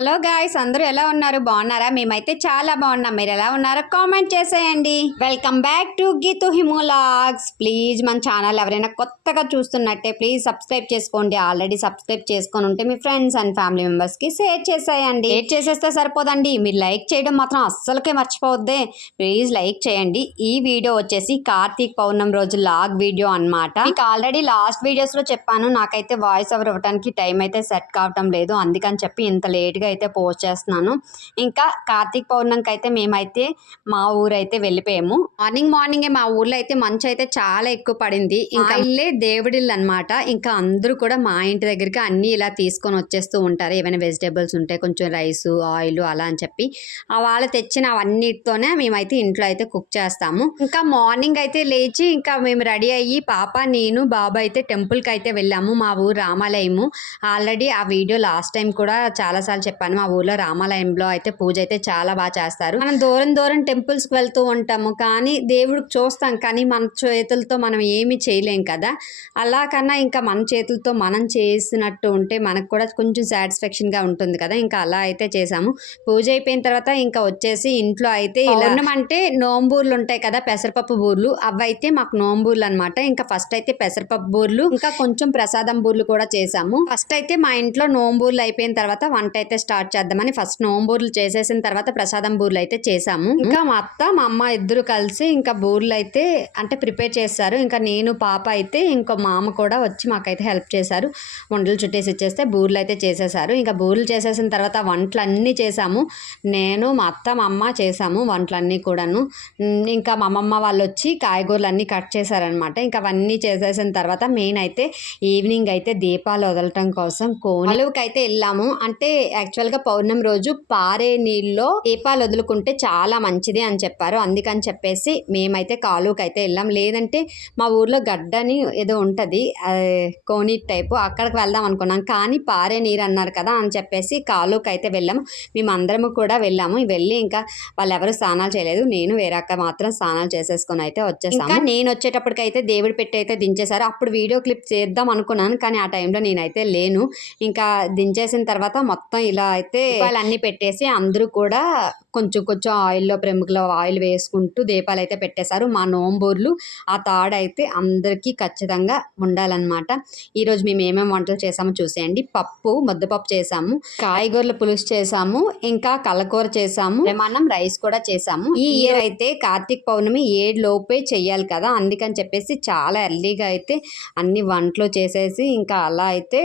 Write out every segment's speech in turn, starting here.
Hello guys, అందరూ ఎలా ఉన్నారు? బాగున్నారా? మేమైతే చాలా బాగున్నాం. మీరు ఎలా ఉన్నారో కామెంట్ చేసేయండి. వెల్కమ్ బ్యాక్ టు గీతు హిమోలాగ్స్. ప్లీజ్ మన ఛానల్ ఎవరైనా కొత్తగా చూస్తున్నట్టే ప్లీజ్ సబ్స్క్రైబ్ చేసుకోండి. ఆల్రెడీ సబ్స్క్రైబ్ చేసుకొని ఉంటే మీ ఫ్రెండ్స్ అండ్ ఫ్యామిలీ మెంబర్స్ కి షేర్ చేసేయండి. షేర్ చేసేస్తే సరిపోదండి, మీరు లైక్ చేయడం మాత్రం అస్సలకే మర్చిపోవద్దే. ప్లీజ్ లైక్ చేయండి. ఈ వీడియో వచ్చేసి కార్తీక్ పౌర్ణమి రోజు లాగ్ వీడియో అన్నమాట. మీకు ఆల్రెడీ లాస్ట్ వీడియోస్ లో చెప్పాను, నాకైతే వాయిస్ ఓవర్ ఇవ్వడానికి టైం అయితే సెట్ కావటం లేదు, అందుకని చెప్పి ఇంత లేట్గా అయితే పోస్ట్ చేస్తున్నాను. ఇంకా కార్తీక పౌర్ణమికి అయితే మేమైతే మా ఊరైతే వెళ్ళిపోయాము. మార్నింగే మా ఊర్లో అయితే మంచు అయితే చాలా ఎక్కువ పడింది. ఇంకా ఇల్లే దేవుడిల్లు అనమాట. ఇంకా అందరూ కూడా మా ఇంటి దగ్గరికి అన్ని ఇలా తీసుకొని వచ్చేస్తూ ఉంటారు. ఏమైనా వెజిటేబుల్స్ ఉంటే కొంచెం రైస్ ఆయిల్ అలా అని చెప్పి వాళ్ళు తెచ్చిన అవన్నిటితోనే మేమైతే ఇంట్లో అయితే కుక్ చేస్తాము. ఇంకా మార్నింగ్ అయితే లేచి ఇంకా మేము రెడీ అయ్యి పాప నేను బాబా అయితే టెంపుల్కి అయితే వెళ్ళాము. మా ఊరు రామాలయము. ఆల్రెడీ ఆ వీడియో లాస్ట్ టైం కూడా చాలా సార్లు చెప్పాను. మా ఊర్లో రామాలయంలో అయితే పూజ అయితే చాలా బాగా చేస్తారు. మనం దూరం టెంపుల్స్ కి వెళ్తూ ఉంటాము, కానీ దేవుడికి చూస్తాం, కానీ మన చేతులతో మనం ఏమి చేయలేం కదా. అలా కన్నా ఇంకా మన చేతులతో మనం చేసినట్టు ఉంటే మనకు కూడా కొంచెం సాటిస్ఫాక్షన్ గా ఉంటుంది కదా. ఇంకా అలా అయితే చేసాము. పూజ అయిపోయిన తర్వాత ఇంకా వచ్చేసి ఇంట్లో అయితే అంటే నోంబూర్లు ఉంటాయి కదా, పెసరపప్పు బూర్లు, అవి అయితే మాకు నోంబూర్లు అనమాట. ఇంకా ఫస్ట్ అయితే పెసరపప్పు బూర్లు ఇంకా కొంచెం ప్రసాదం బూర్లు కూడా చేసాము. ఫస్ట్ అయితే మా ఇంట్లో నోంబూర్లు అయిపోయిన తర్వాత వంట అయితే స్టార్ట్ చేద్దామని ఫస్ట్ నోంబూర్లు చేసేసిన తర్వాత ప్రసాదం బూర్లు అయితే చేసాము. ఇంకా మా అత్త మా అమ్మ ఇద్దరు కలిసి ఇంకా బూర్లు అయితే అంటే ప్రిపేర్ చేస్తారు. ఇంకా నేను పాప అయితే ఇంకో మామ కూడా వచ్చి మాకైతే హెల్ప్ చేశారు. వంటలు చుట్టేసి ఇచ్చేస్తే బూర్లు అయితే చేసేసారు. ఇంకా బూర్లు చేసేసిన తర్వాత వంటలన్నీ చేసాము. నేను మా అత్త మా అమ్మ చేసాము వంటలన్నీ కూడాను. ఇంకా మా అమ్మమ్మ వాళ్ళు వచ్చి కాయగూరలు అన్నీ కట్ చేశారనమాట. ఇంకా అవన్నీ చేసేసిన తర్వాత మెయిన్ అయితే ఈవినింగ్ అయితే దీపాలు వదలటం కోసం కోనలుకి అయితే వెళ్ళాము. అంటే యాక్చువల్గా పౌర్ణమి రోజు పారే నీళ్ళలో దీపాలు వదులుకుంటే చాలా మంచిది అని చెప్పారు. అందుకని చెప్పేసి మేమైతే కాలువకి అయితే వెళ్ళాం. లేదంటే మా ఊర్లో గడ్డని ఏదో ఉంటుంది కోని టైపు, అక్కడికి వెళ్దాం అనుకున్నాం, కానీ పారే నీరు అన్నారు కదా అని చెప్పేసి కాలువకి అయితే వెళ్ళాము. మేమందరము కూడా వెళ్ళాము. వెళ్ళి ఇంకా వాళ్ళు ఎవరు స్నానాలు చేయలేదు, నేను వేరే అక్క మాత్రం స్నానాలు చేసేసుకొని అయితే వచ్చేసాము. ఇంకా నేను వచ్చేటప్పటికైతే దేవుడి పెట్టి అయితే దించేశారు. అప్పుడు వీడియో క్లిప్ చేద్దాం అనుకున్నాను, కానీ ఆ టైంలో నేనైతే లేను. ఇంకా దించేసిన తర్వాత మొత్తం ఇలా అయితే దీపాలన్నీ పెట్టేసి అందరూ కూడా కొంచెం ఆయిల్లో ప్రముఖలో ఆయిల్ వేసుకుంటూ దీపాలు అయితే పెట్టేశారు. మా నోంబూర్లు ఆ తాడు అయితే అందరికీ ఖచ్చితంగా ఉండాలన్నమాట. ఈరోజు మేము ఏమేమి వంటలు చేసామో చూసేయండి. ముద్దపప్పు చేసాము, కాయగూరల పులుసు చేసాము, ఇంకా కలకూర చేసాము, మనం రైస్ కూడా చేసాము. ఈ ఇయర్ అయితే కార్తీక పౌర్ణమి 7 లోపే చెయ్యాలి కదా, అందుకని చెప్పేసి చాలా ఎర్లీగా అయితే అన్ని వంటలు చేసేసి ఇంకా అలా అయితే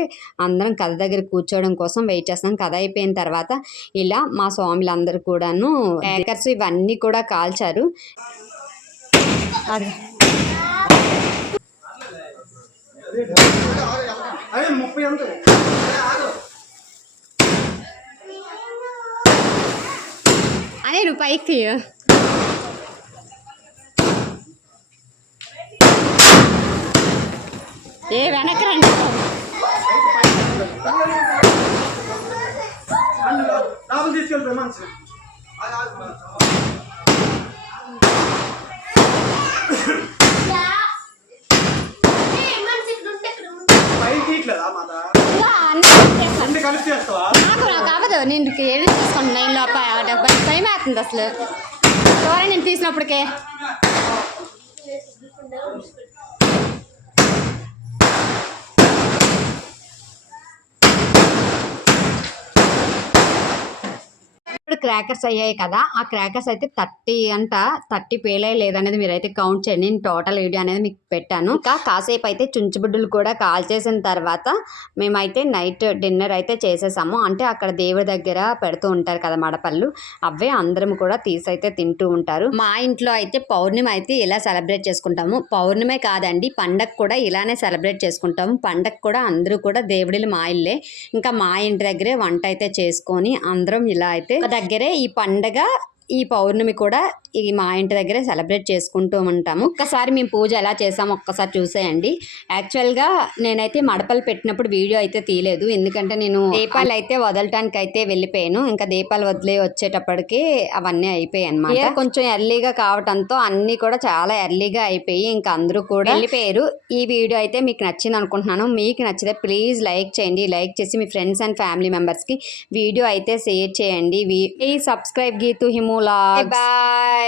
అందరం కథ దగ్గర కూర్చోవడం కోసం వెయిట్ చేస్తాం. కథ అయిపోయిన తర్వాత ఇలా మా స్వాములందరూ కూడాను క్రాకర్స్ ఇవన్నీ కూడా కాల్చారు. అనే నువ్వు పైకి ఏ వెనక రండి. నాకు అవ్వదు, నేను ఏడు తీసుకోండి. 9 లోపల టైం అవుతుంది అసలు నేను తీసినప్పటికే. ఇప్పుడు క్రాకర్స్ అయ్యాయి కదా, ఆ క్రాకర్స్ అయితే 30 పేలాయి లేదనేది మీరైతే కౌంట్ చేయండి. నేను టోటల్ వీడియో అనేది మీకు పెట్టాను. ఇంకా కాసేపు అయితే చుంచుబుడ్డులు కూడా కాల్ చేసిన తర్వాత మేమైతే నైట్ డిన్నర్ అయితే చేసేసాము. అంటే అక్కడ దేవుడి దగ్గర పెడుతూ ఉంటారు కదా మడపళ్ళు, అవే అందరం కూడా తీసైతే తింటూ ఉంటారు. మా ఇంట్లో అయితే పౌర్ణమి అయితే ఇలా సెలబ్రేట్ చేసుకుంటాము. పౌర్ణమే కాదండి, పండగ కూడా ఇలానే సెలబ్రేట్ చేసుకుంటాము. పండగ కూడా అందరూ కూడా దేవుడిలు మా ఇల్లే, ఇంకా మా ఇంటి దగ్గరే వంట అయితే చేసుకొని అందరం ఇలా అయితే దగ్గరే ఈ పండగ ఈ పౌర్ణమి కూడా మా ఇంటి దగ్గరే సెలబ్రేట్ చేసుకుంటూ ఉంటాము. ఒక్కసారి మేము పూజ ఎలా చేసాము ఒక్కసారి చూసేయండి. యాక్చువల్గా నేనైతే మడపలు పెట్టినప్పుడు వీడియో అయితే తీయలేదు, ఎందుకంటే నేను దీపాలు అయితే వదలటానికి అయితే వెళ్ళిపోయాను. ఇంకా దీపాలు వదిలే వచ్చేటప్పటికి అవన్నీ అయిపోయాయి అన్నమాట. కొంచెం ఎర్లీగా కావటంతో అన్నీ కూడా చాలా ఎర్లీగా అయిపోయి ఇంకా అందరూ కూడా వెళ్ళిపోయారు. ఈ వీడియో అయితే మీకు నచ్చింది అనుకుంటున్నాను. మీకు నచ్చితే ప్లీజ్ లైక్ చేయండి. లైక్ చేసి మీ ఫ్రెండ్స్ అండ్ ఫ్యామిలీ మెంబర్స్కి వీడియో అయితే షేర్ చేయండి. ప్లీజ్ సబ్స్క్రైబ్ గీతు హిమూలాగ్స్. బాయ్.